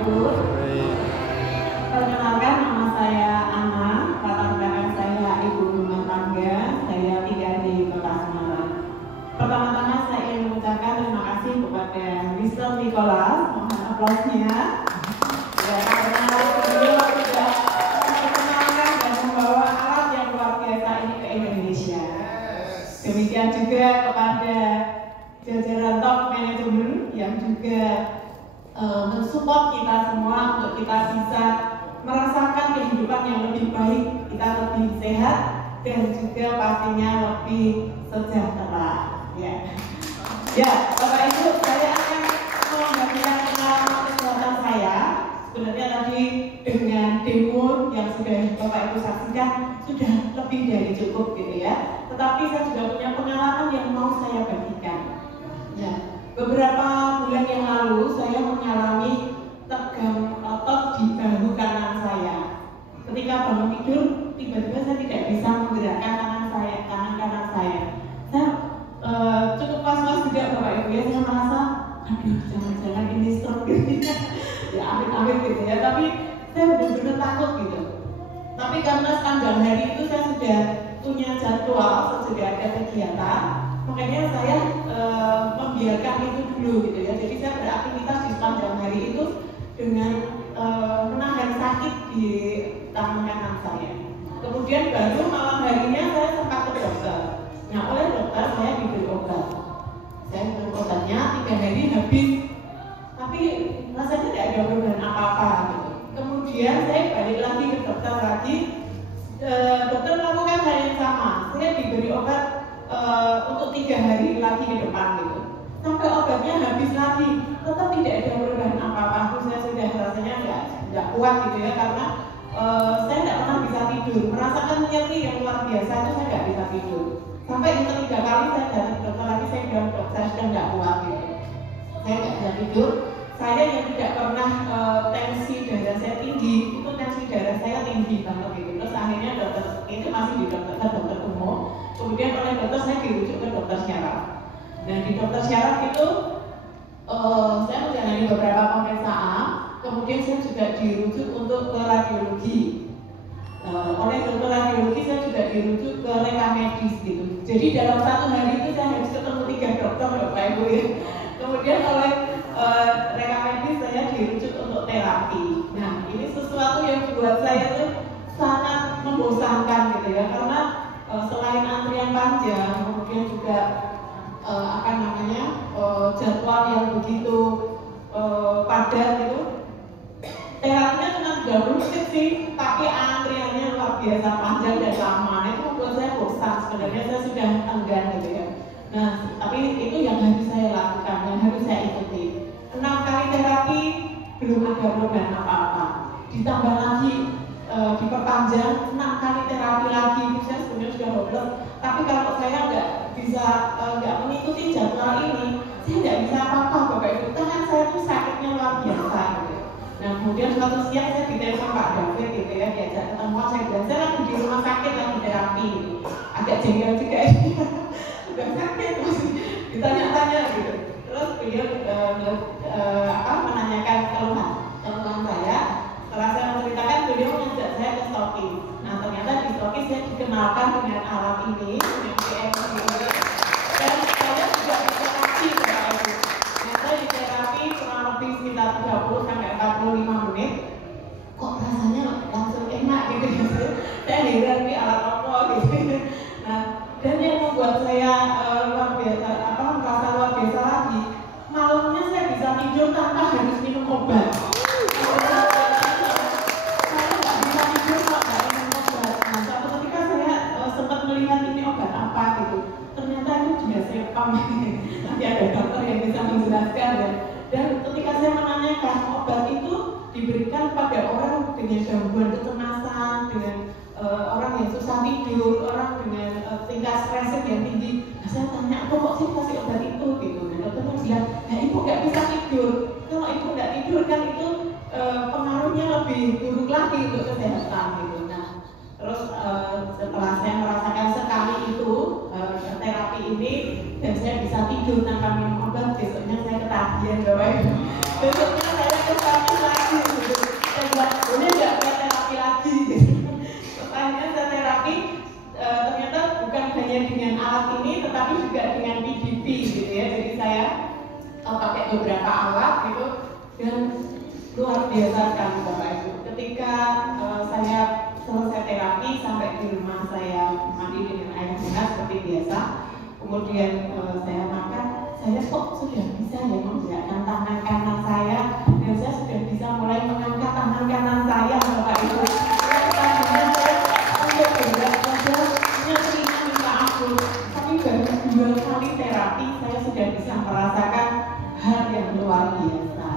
Ibu. Perkenalkan, nama saya Ana, latar belakang saya ibu rumah tangga, saya tinggal di Kota Semarang. Pertama-tama saya ingin mengucapkan terima kasih kepada Mr. Nicholas, mohon aplausnya. Ya, karena beliau sudah memperkenalkan dan membawa alat yang luar biasa ini ke Indonesia. Demikian juga kepada jajaran top manajemen yang juga mensupport kita semua untuk kita bisa merasakan kehidupan yang lebih baik, kita lebih sehat dan juga pastinya lebih sejahtera. Ya, Bapak Ibu, saya akan membagikan pengalaman kesehatan saya. Sebenarnya tadi dengan demo yang sudah Bapak Ibu saksikan sudah lebih dari cukup gitu ya. Tetapi saya juga punya pengalaman yang mau saya bagikan. Ya, beberapa bulan yang lalu saya mengalami tegang otot di bahu kanan saya. Ketika bangun tidur, tiba-tiba saya tidak bisa menggerakkan kanan kanan saya. Saya cukup was-was juga Bapak Ibu ya. Saya merasa, aduh jangan-jangan ini stroke gitu ya, amit-amit gitu ya. Tapi saya benar-benar takut gitu. Tapi karena sepanjang hari itu saya sudah punya jadwal, sudah ada kegiatan, makanya saya membiarkan itu dulu gitu ya. Jadi saya beraktivitas di sepanjang hari itu dengan menahan sakit di tangan kanan saya. Kemudian baru malam harinya saya sempat ke dokter. Nah, oleh dokter saya diberi obat. Saya minum obatnya 3 hari habis, tapi rasanya tidak ada perubahan apa-apa gitu. Kemudian saya balik lagi ke dokter lagi. Dokter melakukan hal yang sama. Saya diberi obat untuk 3 hari lagi ke depan gitu. Sampai obatnya habis lagi, tetap tidak ada perubahan apa-apa. Saya sudah rasanya nggak kuat gitu ya, karena saya tidak pernah bisa tidur, merasakan nyeri yang luar biasa itu saya nggak bisa tidur. Sampai yang ketiga kali saya datang ke dokter lagi, saya bilang dokter saya sudah nggak kuat gitu. Saya nggak bisa tidur. Saya yang tidak pernah tensi darah saya tinggi, itu tensi darah saya tinggi banget gitu. Terus akhirnya dokter itu masih di dokter umum. Kemudian oleh dokter saya dirujuk ke dokter syaraf. Dan di dokter syaraf itu saya menjalani beberapa pemeriksaan. Kemudian saya juga dirujuk untuk ke radiologi. Oleh dokter radiologi saya juga dirujuk ke rekam medis gitu. Jadi dalam 1 hari itu saya harus ketemu 3 dokter Bapak Ibu ya. Kemudian oleh rekam medis saya dirujuk untuk terapi. Nah, ini sesuatu yang buat saya itu sangat membosankan gitu ya, karena selain antrian panjang, kemudian juga jadwal yang begitu padat gitu. Terapinya cuma 30 menit sih, tapi antriannya luar biasa panjang dan lama. Itu membuat saya bosan. Sebenarnya saya sudah enggan gitu ya. Nah, tapi itu yang harus saya lakukan, yang harus saya ikuti. 6 kali terapi belum ada perubahan apa-apa. Ditambah lagi diperpanjang 6 kali terapi lagi, itu saya sebenarnya sudah hopeless. Tapi kalau saya nggak mengikuti jadwal ini, saya nggak bisa apa-apa Bapak Ibu. Tangan saya tuh sakitnya luar biasa gitu. Nah, kemudian suatu siang saya ditelepon Pak David gitu ya, diajak ketemuan. Saya bilang saya lagi di rumah sakit lagi terapi, agak jengkel juga ya. Udah sakit masih ditanya-tanya gitu. Terus beliau menanyakan keluhan saya. Setelah saya menceritakan, beliau mengajak saya ke Stokis. Nah, ternyata di Stokis saya dikenalkan dengan alat ini, dengan PMC ini. Dan saya juga diterapi Bapak Ibu. Nah, saya diterapi kurang lebih sekitar 30 sampai 45 menit. Kok rasanya langsung enak gitu ya. Saya heran di alat apa gitu. Nah, dan yang membuat saya merasa luar biasa lagi, malamnya saya bisa tidur tanpa harus minum obat. Saya nggak bisa tidur kalau nggak minum obat. Nah, suatu ketika saya sempat melihat ini obat apa gitu. Ternyata itu diazepam. Nanti ada dokter yang bisa menjelaskan ya. Dan ketika saya menanyakan, obat itu diberikan pada orang dengan gangguan kecemasan, dengan orang yang susah tidur, orang dengan tingkat stres yang tinggi. Nah, saya tanya, kok sih kasih obat itu gitu. Nah, dokter bilang, nah ibu nggak bisa tidur. Kalau ibu nggak tidur kan itu pengaruhnya lebih buruk lagi untuk kesehatan gitu. Nah, terus setelah saya merasakan sekali itu terapi ini dan saya bisa tidur tanpa minum obat, besoknya saya ketagihan Bapak Ibu. Besoknya saya kesana lagi Dan luar biasa kan Bapak Ibu, ketika saya selesai terapi sampai di rumah, saya mandi dengan air hangat seperti biasa, kemudian saya makan, saya kok sudah bisa ya menggerakkan tangan kanan saya, dan saya sudah bisa mulai mengangkat tangan kanan saya Bapak Ibu. Tadinya saya untuk bergerak saja hanya terima minta ampun, tapi baru 2 kali terapi saya sudah bisa merasakan hal yang luar biasa.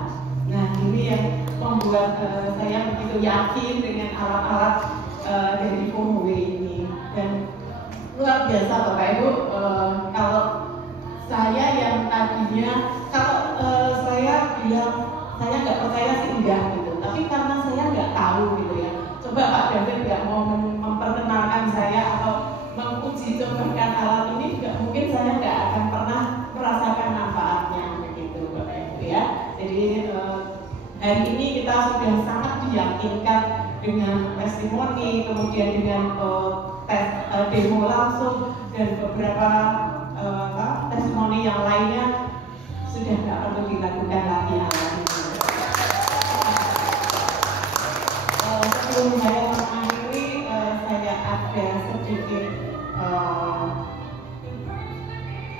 Nah, ini yang membuat saya begitu yakin dengan alat-alat dari FOMW ini. Dan luar biasa Bapak Ibu, kalau saya yang tadinya, kalau saya bilang saya nggak percaya sih enggak gitu, tapi karena saya nggak tahu gitu ya. Coba Pak David nggak mau memperkenalkan saya atau menguji cobakan alat ini, nggak mungkin saya nggak akan pernah merasakan manfaatnya begitu Bapak Ibu ya. Jadi hari ini kita sudah sangat diyakinkan dengan testimoni, kemudian dengan tes demo langsung, dan beberapa testimoni yang lainnya sudah tidak perlu dilakukan lagi alat ini. Sebelum saya mengakhiri, saya ada sedikit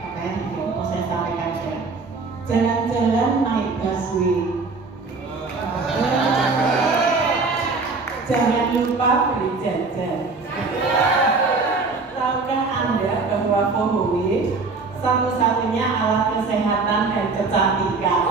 apa yang mau saya sampaikan ya. Jalan-jalan naik busway. Jangan lupa beli jajan. Tahukah Anda bahwa FOMW satu-satunya alat kesehatan dan kecantikan?